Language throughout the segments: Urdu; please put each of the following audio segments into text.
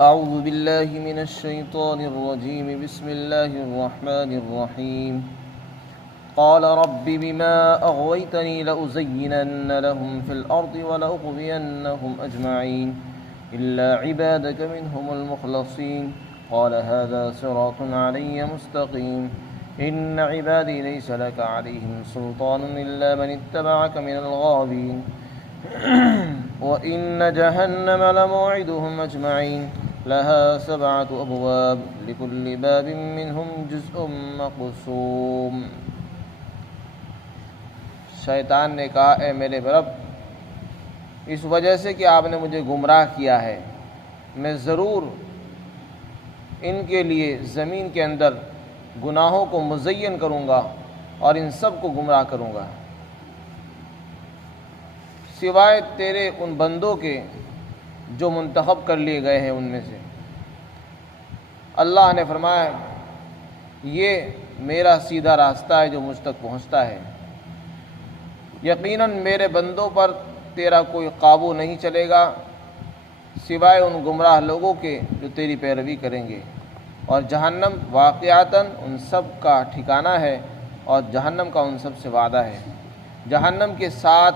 أعوذ بالله من الشيطان الرجيم. بسم الله الرحمن الرحيم. قال رب بما أغويتني لأزينن لهم في الأرض ولأغوينهم أجمعين إلا عبادك منهم المخلصين. قال هذا صراط علي مستقيم. إن عبادي ليس لك عليهم سلطان إلا من اتبعك من الغاوين. وإن جهنم لموعدهم أجمعين لها 7 أبواب لكل باب منهم جزء مقسوم. شیطان نے کہا اے میرے رب، اس وجہ سے کہ آپ نے مجھے گمراہ کیا ہے، میں ضرور ان کے لیے زمین کے اندر گناہوں کو مزین کروں گا اور ان سب کو گمراہ کروں گا، سوائے تیرے ان بندوں کے جو منتخب کر لیے گئے ہیں ان میں سے۔ اللہ نے فرمایا یہ میرا سیدھا راستہ ہے جو مجھ تک پہنچتا ہے، یقیناً میرے بندوں پر تیرا کوئی قابو نہیں چلے گا سوائے ان گمراہ لوگوں کے جو تیری پیروی کریں گے، اور جہنم واقعتاً ان سب کا ٹھکانہ ہے اور جہنم کا ان سب سے وعدہ ہے۔ جہنم کے 7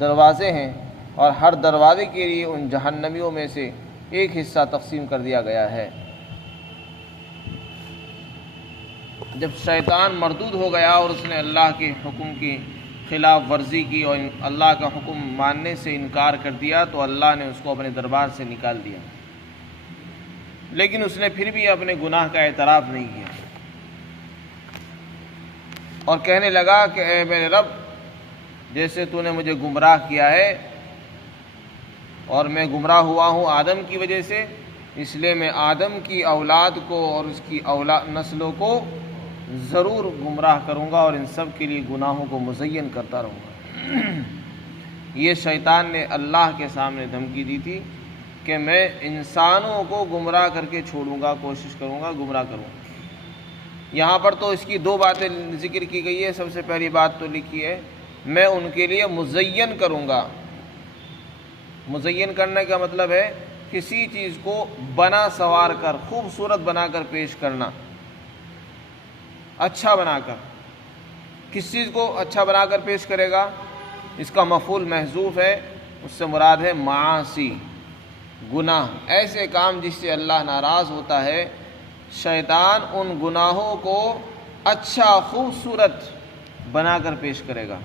دروازے ہیں اور ہر دروازے کے لیے ان جہنمیوں میں سے ایک حصہ تقسیم کر دیا گیا ہے۔ جب شیطان مردود ہو گیا اور اس نے اللہ کے حکم کی خلاف ورزی کی اور اللہ کا حکم ماننے سے انکار کر دیا تو اللہ نے اس کو اپنے دربار سے نکال دیا، لیکن اس نے پھر بھی اپنے گناہ کا اعتراف نہیں کیا اور کہنے لگا کہ اے میرے رب، جیسے تو نے مجھے گمراہ کیا ہے اور میں گمراہ ہوا ہوں آدم کی وجہ سے، اس لیے میں آدم کی اولاد کو اور اس کی نسلوں کو ضرور گمراہ کروں گا اور ان سب کے لیے گناہوں کو مزین کرتا رہوں گا۔ یہ شیطان نے اللہ کے سامنے دھمکی دی تھی کہ میں انسانوں کو گمراہ کر کے چھوڑوں گا، کوشش کروں گا گمراہ کروں گا۔ یہاں پر تو اس کی 2 باتیں ذکر کی گئی ہے۔ سب سے پہلی بات تو لکھی ہے میں ان کے لیے مزین کروں گا۔ مزین کرنے کا مطلب ہے کسی چیز کو بنا سوار کر، خوبصورت بنا کر پیش کرنا، اچھا بنا کر۔ کس چیز کو اچھا بنا کر پیش کرے گا؟ اس کا مفعول محذوف ہے، اس سے مراد ہے معاصی، گناہ، ایسے کام جس سے اللہ ناراض ہوتا ہے۔ شیطان ان گناہوں کو اچھا خوبصورت بنا کر پیش کرے گا،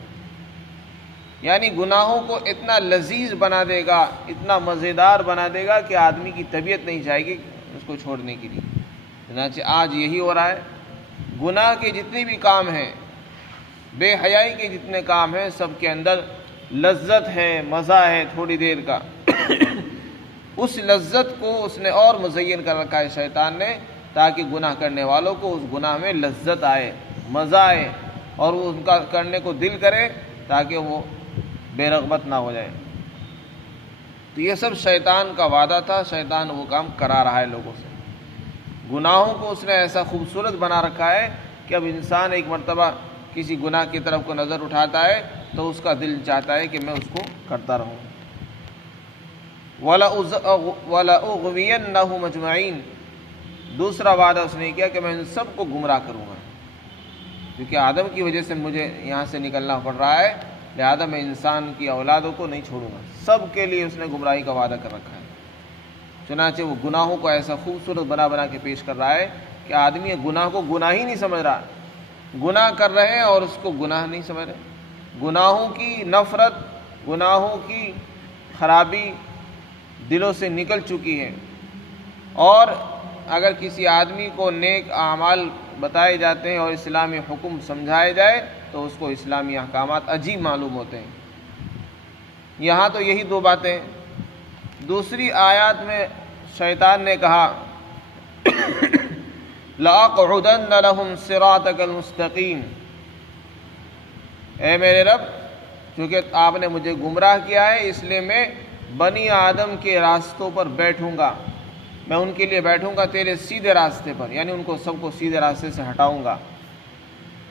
یعنی گناہوں کو اتنا لذیذ بنا دے گا، اتنا مزیدار بنا دے گا کہ آدمی کی طبیعت نہیں چاہے گی اس کو چھوڑنے کے لیے۔ چنانچہ آج یہی ہو رہا ہے، گناہ کے جتنے بھی کام ہیں، بے حیائی کے جتنے کام ہیں، سب کے اندر لذت ہے، مزہ ہے تھوڑی دیر کا۔ اس لذت کو اس نے اور مزین کر رکھا ہے شیطان نے، تاکہ گناہ کرنے والوں کو اس گناہ میں لذت آئے، مزہ آئے اور وہ ان کا کرنے کو دل کرے تاکہ وہ بے رغبت نہ ہو جائے۔ تو یہ سب شیطان کا وعدہ تھا، شیطان وہ کام کرا رہا ہے لوگوں سے۔ گناہوں کو اس نے ایسا خوبصورت بنا رکھا ہے کہ اب انسان ایک مرتبہ کسی گناہ کی طرف کو نظر اٹھاتا ہے تو اس کا دل چاہتا ہے کہ میں اس کو کرتا رہوں۔ وَلَأُغْوِيَنَّهُمْ أَجْمَعِينَ، دوسرا وعدہ اس نے کیا کہ میں ان سب کو گمراہ کروں گا، کیونکہ آدم کی وجہ سے مجھے یہاں سے نکلنا پڑ رہا ہے، لہذا میں انسان کی اولادوں کو نہیں چھوڑوں گا۔ سب کے لیے اس نے گمراہی کا وعدہ کر رکھا ہے۔ چنانچہ وہ گناہوں کو ایسا خوبصورت بنا بنا کے پیش کر رہا ہے کہ آدمی گناہ کو گناہ ہی نہیں سمجھ رہا، گناہ کر رہے ہیں اور اس کو گناہ نہیں سمجھ رہے۔ گناہوں کی نفرت، گناہوں کی خرابی دلوں سے نکل چکی ہے، اور اگر کسی آدمی کو نیک اعمال بتائے جاتے ہیں اور اسلامی حکم سمجھائے جائے تو اس کو اسلامی احکامات عجیب معلوم ہوتے ہیں۔ یہاں تو یہی 2 باتیں۔ دوسری آیات میں شیطان نے کہا لَأَقْعُدَنَّ لَهُمْ صِرَاطَكَ الْمُسْتَقِيمَ، اے میرے رب، چونکہ آپ نے مجھے گمراہ کیا ہے اس لیے میں بنی آدم کے راستوں پر بیٹھوں گا، میں ان کے لیے بیٹھوں گا تیرے سیدھے راستے پر، یعنی ان کو سب کو سیدھے راستے سے ہٹاؤں گا۔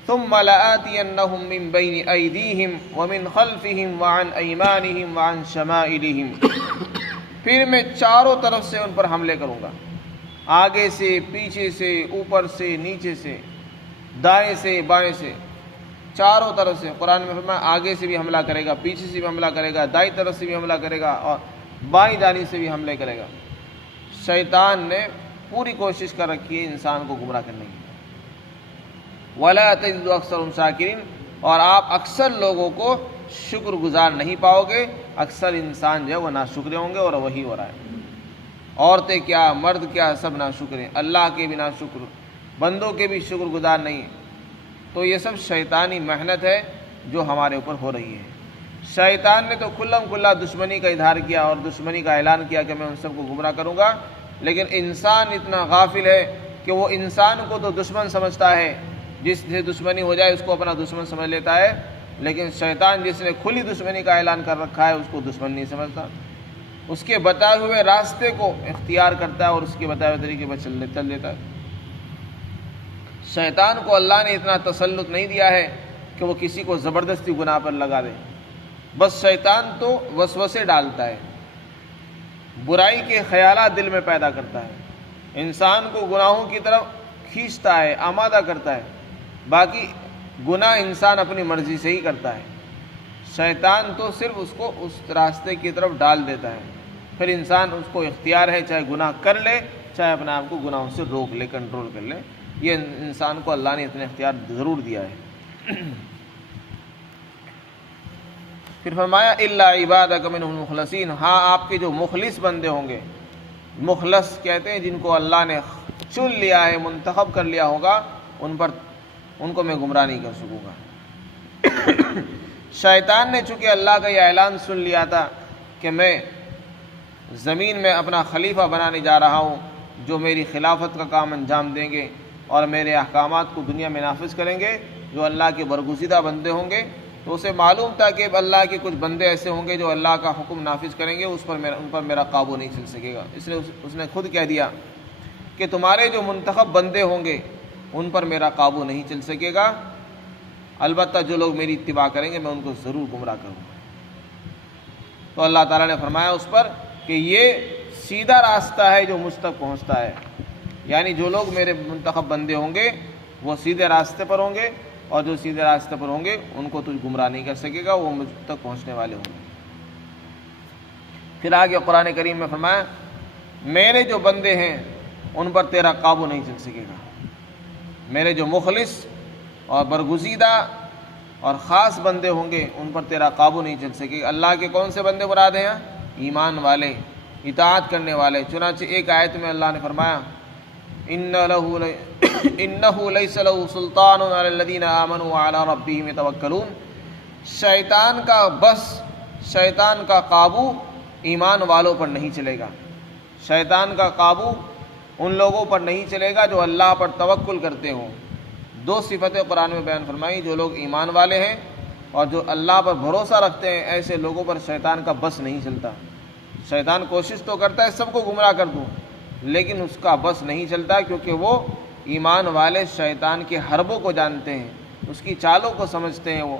ثُمَّ لَآتِيَنَّهُمْ مِنْ بَيْنِ أَيْدِيهِمْ وَمِنْ خَلْفِهِمْ وَعَنْ أَيْمَانِهِمْ وَعَنْ شَمَائِلِهِمْ، پھر میں چاروں طرف سے ان پر حملے کروں گا، آگے سے، پیچھے سے، اوپر سے، نیچے سے، دائیں سے، بائیں سے، چاروں طرف سے۔ قرآن میں فرمایا آگے سے بھی حملہ کرے گا، پیچھے سے بھی حملہ کرے گا، دائیں طرف سے بھی حملہ کرے گا اور بائیں جانب سے بھی حملے کرے گا۔ شیطان نے پوری کوشش کر رکھی ہے انسان کو گمراہ کرنے کی۔ وَلَا تَجِدُ أَكْثَرَهُمْ شَاكِرِينَ، اور آپ اکثر لوگوں کو شکر گزار نہیں پاؤ گے، اکثر انسان جو ہے وہ ناشکرے ہوں گے، اور وہی ہو رہا ہے۔ عورتیں کیا، مرد کیا، سب ناشکر ہیں، اللہ کے بھی ناشکر، بندوں کے بھی شکر گزار نہیں ہیں۔ تو یہ سب شیطانی محنت ہے جو ہمارے اوپر ہو رہی ہے۔ شیطان نے تو کھلم کھلا دشمنی کا اظہار کیا اور دشمنی کا اعلان کیا کہ میں ان سب کو گمراہ کروں گا، لیکن انسان اتنا غافل ہے کہ وہ انسان کو تو دشمن سمجھتا ہے، جس سے دشمنی ہو جائے اس کو اپنا دشمن سمجھ لیتا ہے، لیکن شیطان جس نے کھلی دشمنی کا اعلان کر رکھا ہے اس کو دشمن نہیں سمجھتا، اس کے بتائے ہوئے راستے کو اختیار کرتا ہے اور اس کے بتائے ہوئے طریقے پر چل دیتا ہے۔ شیطان کو اللہ نے اتنا تسلط نہیں دیا ہے کہ وہ کسی کو زبردستی گناہ پر لگا دے، بس شیطان تو وسوسے ڈالتا ہے، برائی کے خیالات دل میں پیدا کرتا ہے، انسان کو گناہوں کی طرف کھینچتا ہے، آمادہ کرتا ہے، باقی گناہ انسان اپنی مرضی سے ہی کرتا ہے۔ شیطان تو صرف اس کو اس راستے کی طرف ڈال دیتا ہے، پھر انسان اس کو اختیار ہے چاہے گناہ کر لے چاہے اپنے آپ کو گناہوں سے روک لے، کنٹرول کر لے۔ یہ انسان کو اللہ نے اتنا اختیار ضرور دیا ہے۔ پھر فرمایا الا عبادک منهم المخلصین، ہاں آپ کے جو مخلص بندے ہوں گے، مخلص کہتے ہیں جن کو اللہ نے چن لیا ہے، منتخب کر لیا ہوگا، ان کو میں گمراہ نہیں کر سکوں گا۔ شیطان نے چونکہ اللہ کا یہ اعلان سن لیا تھا کہ میں زمین میں اپنا خلیفہ بنانے جا رہا ہوں جو میری خلافت کا کام انجام دیں گے اور میرے احکامات کو دنیا میں نافذ کریں گے، جو اللہ کے برگزیدہ بندے ہوں گے، تو اسے معلوم تھا کہ اللہ کے کچھ بندے ایسے ہوں گے جو اللہ کا حکم نافذ کریں گے، ان پر میرا قابو نہیں چل سکے گا۔ اس لیے اس نے خود کہہ دیا کہ تمہارے جو منتخب بندے ہوں گے ان پر میرا قابو نہیں چل سکے گا، البتہ جو لوگ میری اتباع کریں گے میں ان کو ضرور گمراہ کروں گا۔ تو اللہ تعالیٰ نے فرمایا اس پر کہ یہ سیدھا راستہ ہے جو مجھ تک پہنچتا ہے، یعنی جو لوگ میرے منتخب بندے ہوں گے وہ سیدھے راستے پر ہوں گے، اور جو سیدھے راستے پر ہوں گے ان کو تجھ گمراہ نہیں کر سکے گا، وہ مجھ تک پہنچنے والے ہوں گے۔ پھر آگے قرآن کریم میں فرمایا میرے جو بندے ہیں ان پر تیرا قابو نہیں چل سکے گا، میرے جو مخلص اور برگزیدہ اور خاص بندے ہوں گے ان پر تیرا قابو نہیں چل سکے گا۔ اللہ کے کون سے بندے مراد ہیں؟ ایمان والے، اطاعت کرنے والے۔ چنانچہ ایک آیت میں اللہ نے فرمایا انہ لیس لہ سلطان علی الذین آمنوا وعلی ربہم یتوکلون، شیطان کا بس، شیطان کا قابو ایمان والوں پر نہیں چلے گا، شیطان کا قابو ان لوگوں پر نہیں چلے گا جو اللہ پر توکل کرتے ہوں۔ دو صفتیں قرآن میں بیان فرمائی، جو لوگ ایمان والے ہیں اور جو اللہ پر بھروسہ رکھتے ہیں، ایسے لوگوں پر شیطان کا بس نہیں چلتا۔ شیطان کوشش تو کرتا ہے سب کو گمراہ کر دوں، لیکن اس کا بس نہیں چلتا، کیونکہ وہ ایمان والے شیطان کے حربوں کو جانتے ہیں، اس کی چالوں کو سمجھتے ہیں، وہ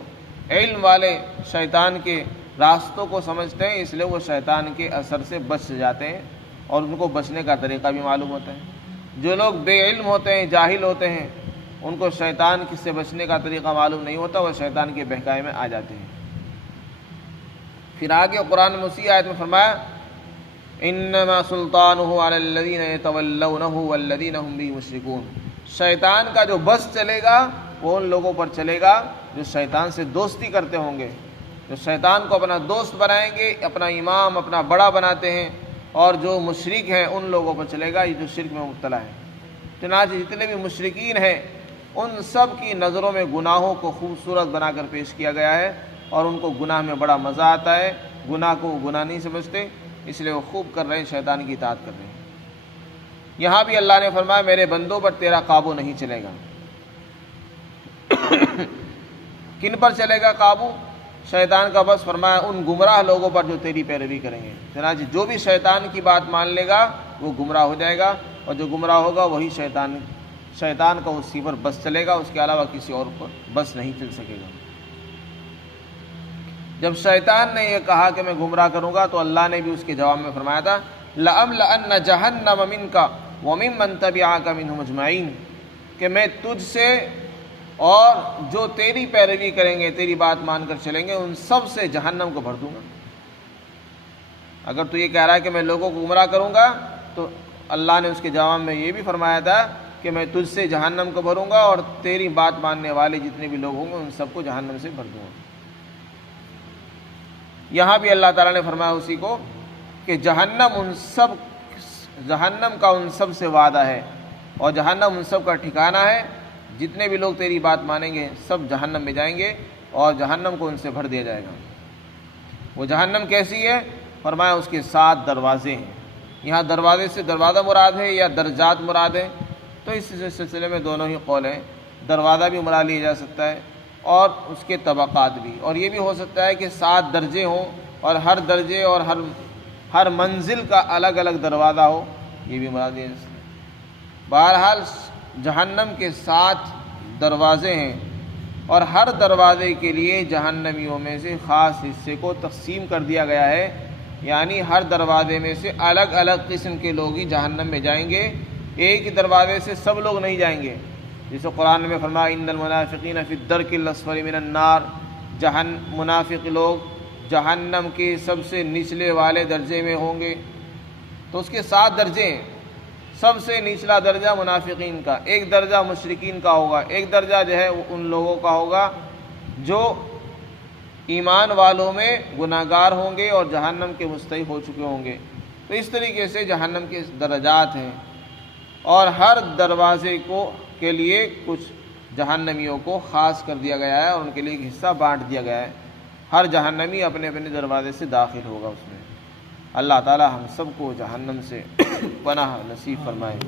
علم والے شیطان کے راستوں کو سمجھتے ہیں، اس لیے وہ شیطان کے اثر سے بچ جاتے ہیں اور ان کو بچنے کا طریقہ بھی معلوم ہوتا ہے۔ جو لوگ بے علم ہوتے ہیں، جاہل ہوتے ہیں، ان کو شیطان سے بچنے کا طریقہ معلوم نہیں ہوتا، وہ شیطان کے بہکائے میں آ جاتے ہیں۔ پھر آگے قرآن میں اسی آیت میں فرمایا انما سلطانہ علی الذین یتولونہ والذین هم بہ مشرکون، شیطان کا جو بس چلے گا وہ ان لوگوں پر چلے گا جو شیطان سے دوستی کرتے ہوں گے، جو شیطان کو اپنا دوست بنائیں گے، اپنا امام، اپنا بڑا بناتے ہیں، اور جو مشرک ہیں ان لوگوں پر چلے گا یہ جو شرک میں مبتلا ہے۔ چنانچہ جتنے بھی مشرکین ہیں ان سب کی نظروں میں گناہوں کو خوبصورت بنا کر پیش کیا گیا ہے، اور ان کو گناہ میں بڑا مزہ آتا ہے، گناہ کو گناہ نہیں سمجھتے، اس لیے وہ خوب کر رہے ہیں، شیطان کی اطاعت کر رہے ہیں۔ یہاں بھی اللہ نے فرمایا میرے بندوں پر تیرا قابو نہیں چلے گا۔ کن پر چلے گا قابو؟ شیطان کا بس فرمایا ان گمراہ لوگوں پر جو تیری پیروی کریں گے۔ چنانچہ جو بھی شیطان کی بات مان لے گا وہ گمراہ ہو جائے گا، اور جو گمراہ ہوگا وہی شیطان کا اسی پر بس چلے گا، اس کے علاوہ کسی اور پر بس نہیں چل سکے گا۔ جب شیطان نے یہ کہا کہ میں گمراہ کروں گا تو اللہ نے بھی اس کے جواب میں فرمایا تھا لَأَمْلَأَنَّ جَهَنَّمَ مِنْكَ وَمِمَّنْ تَبِعَكَ مِنْهُمْ أَجْمَعِينَ کہ میں تجھ سے اور جو تیری پیروی کریں گے، تیری بات مان کر چلیں گے، ان سب سے جہنم کو بھر دوں گا۔ اگر تو یہ کہہ رہا ہے کہ میں لوگوں کو گمراہ کروں گا تو اللہ نے اس کے جواب میں یہ بھی فرمایا تھا کہ میں تجھ سے جہنم کو بھروں گا اور تیری بات ماننے والے جتنے بھی لوگ ہوں گے ان سب کو جہنم سے بھر دوں گا۔ یہاں بھی اللہ تعالیٰ نے فرمایا اسی کو کہ جہنم کا ان سب سے وعدہ ہے اور جہنم ان سب کا ٹھکانہ ہے، جتنے بھی لوگ تیری بات مانیں گے سب جہنم میں جائیں گے اور جہنم کو ان سے بھر دیا جائے گا۔ وہ جہنم کیسی ہے؟ فرمایا اس کے 7 دروازے ہیں۔ یہاں دروازے سے دروازہ مراد ہے یا درجات مراد ہے؟ تو اس سلسلے میں دونوں ہی قول ہیں، دروازہ بھی مراد لیا جا سکتا ہے اور اس کے طبقات بھی، اور یہ بھی ہو سکتا ہے کہ 7 درجے ہوں اور ہر درجے اور ہر منزل کا الگ الگ دروازہ ہو، یہ بھی مراد لیا جا سکتا ہے۔ بہرحال جہنم کے 7 دروازے ہیں اور ہر دروازے کے لیے جہنمیوں میں سے خاص حصے کو تقسیم کر دیا گیا ہے، یعنی ہر دروازے میں سے الگ الگ قسم کے لوگ ہی جہنم میں جائیں گے، ایک ہی دروازے سے سب لوگ نہیں جائیں گے۔ جیسے قرآن میں فرمایا ان المنافقین فی الدرک الاسفل من النار، منافق لوگ جہنم کے سب سے نچلے والے درجے میں ہوں گے۔ تو اس کے 7 درجے ہیں۔ سب سے نچلا درجہ منافقین کا، ایک درجہ مشرکین کا ہوگا، ایک درجہ جو ہے ان لوگوں کا ہوگا جو ایمان والوں میں گناہگار ہوں گے اور جہنم کے مستحق ہو چکے ہوں گے۔ تو اس طریقے سے جہنم کے درجات ہیں اور ہر دروازے کے لیے کچھ جہنمیوں کو خاص کر دیا گیا ہے اور ان کے لیے ایک حصہ بانٹ دیا گیا ہے۔ ہر جہنمی اپنے اپنے دروازے سے داخل ہوگا اس میں۔ اللہ تعالی ہم سب کو جہنم سے پناہ نصیب فرمائے۔